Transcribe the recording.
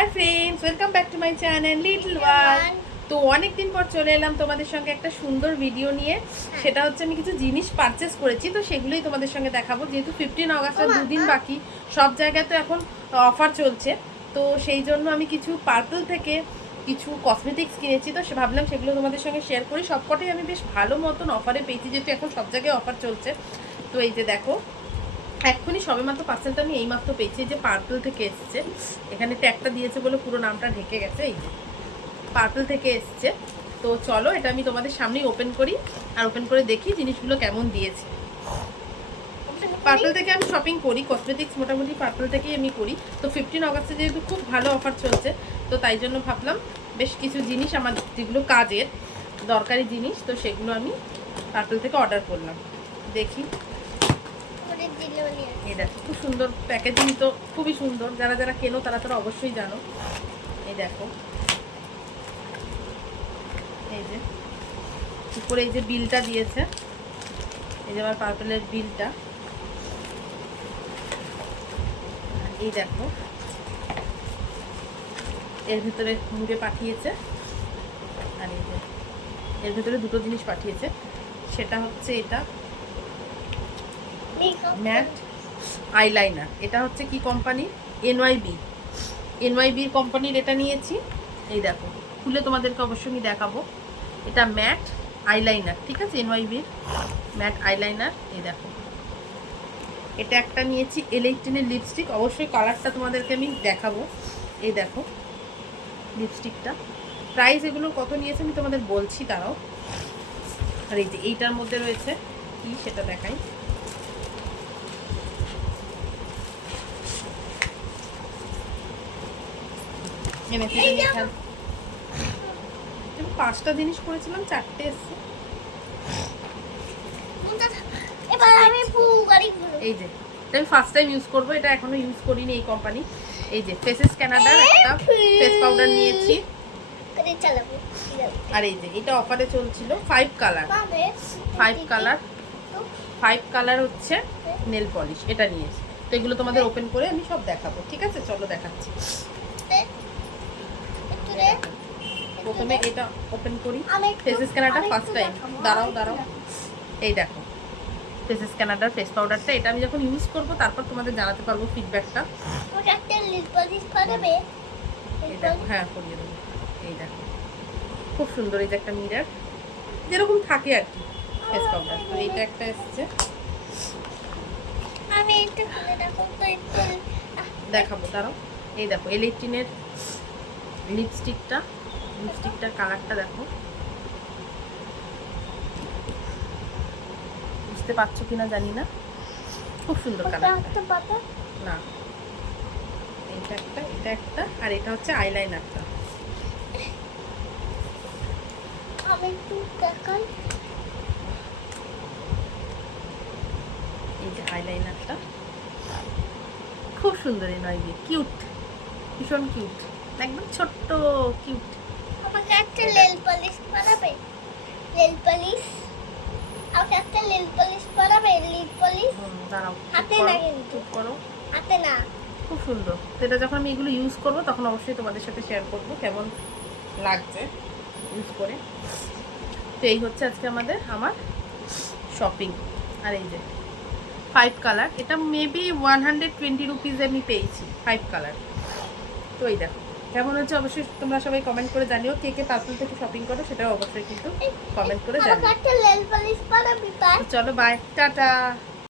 Hi friends welcome back to my channel little world তো অনেক দিন পর চলে এলাম তোমাদের সঙ্গে একটা সুন্দর ভিডিও নিয়ে। সেটা হচ্ছে আমি কিছু জিনিস পারচেস করেছি তো সেগুলোই তোমাদের সঙ্গে দেখাবো। যেহেতু ফিফটিন আগস্টের দুদিন বাকি সব জায়গায় তো এখন অফার চলছে। তো সেই জন্য আমি কিছু পার্পল থেকে কিছু কসমেটিক্স কিনেছি তো সে ভাবলাম সেগুলো তোমাদের সঙ্গে শেয়ার করি। সবকটাই আমি বেশ ভালো মতন অফারে পেয়েছি যেহেতু এখন সব জায়গায় অফার চলছে। তো এই যে দেখো এক্ষুনি সবে মাত্র পার্সেলটা আমি এইমাত্র পেয়েছি যে পার্পল থেকে এসছে। এখানে ট্যাগটা দিয়েছে বলে পুরো নামটা ঢেকে গেছে, এই পার্পল থেকে এসছে। তো চলো, এটা আমি তোমাদের সামনেই ওপেন করি আর ওপেন করে দেখি জিনিসগুলো কেমন দিয়েছে। পার্পল থেকে আমি শপিং করি কসমেটিক্স মোটামুটি পার্পল থেকেই আমি করি। তো ফিফটিন অগস্টে যেহেতু খুব ভালো অফার চলছে, তো তাই জন্য ভাবলাম বেশ কিছু জিনিস আমার যেগুলো কাজের দরকারি জিনিস, তো সেগুলো আমি পার্পল থেকে অর্ডার করলাম। দেখি। এই দেখো, খুব সুন্দর প্যাকেজিং তো, খুবই সুন্দর। যারা যারা কেনো তারা তারা অবশ্যই জানো। এই দেখো। এই যে, উপরে এই যে বিলটা দিয়েছে। এই যে আমার পার্পেলের বিলটা। এই দেখো, এর ভিতরে মুড়ে পাঠিয়েছে। আর এই যে, এর ভিতরে দুটো জিনিস পাঠিয়েছে। সেটা হচ্ছে এটা। Matte eyeliner. এটা হচ্ছে কি কোম্পানি? এনওয়াইবি। এনওয়াইবির কোম্পানির এটা নিয়েছি। এই দেখো, খুলে তোমাদেরকে অবশ্যই আমি দেখাবো। এটা ম্যাট আইলাইনার, ঠিক আছে? এনওয়াইবির ম্যাট আইলাইনার, এই দেখো। এটা একটা নিয়েছি এল লিপস্টিক অবশ্যই কালারটা তোমাদেরকে আমি দেখাবো। এই দেখো লিপস্টিকটা প্রাইস এগুলো কত নিয়েছে আমি তোমাদের বলছি তারাও আর এই যে এইটার মধ্যে রয়েছে, কি সেটা দেখাই? এটা আমি পাঁচটা জিনিস করেছিলাম চারটে এসছে। এবার আমি পুগারি এই যে আমি ফার্স্ট টাইম ইউজ করব এটা এখনও ইউজ করিনি এই কোম্পানি এই যে ফেসেস ক্যানাডার একটা ফেস পাউডার নিয়েছি। আর এই যে এটা অফারে চলছিল five colour five colour five colour হচ্ছে নেল পলিশ এটা নিয়েছি। তো এগুলো তোমাদের ওপেন করে আমি সব দেখাবো। ঠিক আছে? চলো দেখাচ্ছি। প্রথমে এটা ওপেন করি। ফেস স্ক্যানারটা ফার্স্ট টাইম দাঁড়াও দাঁড়াও। এই দেখো। ফেস স্ক্যানারটার ফেস পাউডারটা এটা আমি যখন ইউজ করব তারপর তোমাদের জানাতে পারব ফিডব্যাকটা এই দেখো হ্যাঁ করিয়ে দেবো। এই দেখো। খুব সুন্দর এই যে একটা মিরার যেরকম থাকে আর কি ফেস পাউডার তো এইটা একটা এসছে। দেখাবো দাঁড়াও। এই দেখো এলেকট্রিনের লিপস্টিকটা লিপস্টিকটার কালারটা দেখো। বুঝতে পারছ কিনা জানি না। খুব সুন্দর ওটা কালারটা না। এটা একটা এটা একটা আর এটা হচ্ছে আইলাইনারটা আমি একটু দেখাই। এই যে আইলাইনারটা খুব সুন্দর এই নয় কিউট ভীষণ কিউট একদম ছোট্ট কিউট আমাকে একটা নেল পলিশ করাবে নেল পলিশ আমাকে একটা নেল পলিশ করাবে লিপ পলিশ দাঁড়াও হাতে লাগে কিন্তু। করো। হাতে না। খুব সুন্দর। এটা যখন আমি এগুলো ইউজ করব তখন অবশ্যই তোমাদের সাথে শেয়ার করব কেমন লাগছে ইউজ করে। তো এই হচ্ছে আজকে আমাদের আমার শপিং আর এই যে ফাইভ কালার এটা মেবি ওয়ান হান্ড্রেড টোয়েন্টি রুপিজে আমি পেয়েছি ফাইভ কালার তো এই দেখো। কেমন হচ্ছে অবশ্যই তোমরা সবাই কমেন্ট করে জানিও। কে কে পার্সেল থেকে শপিং করো সেটাও অবশ্যই কিন্তু কমেন্ট করে জানিও। চলো বাই টাটা।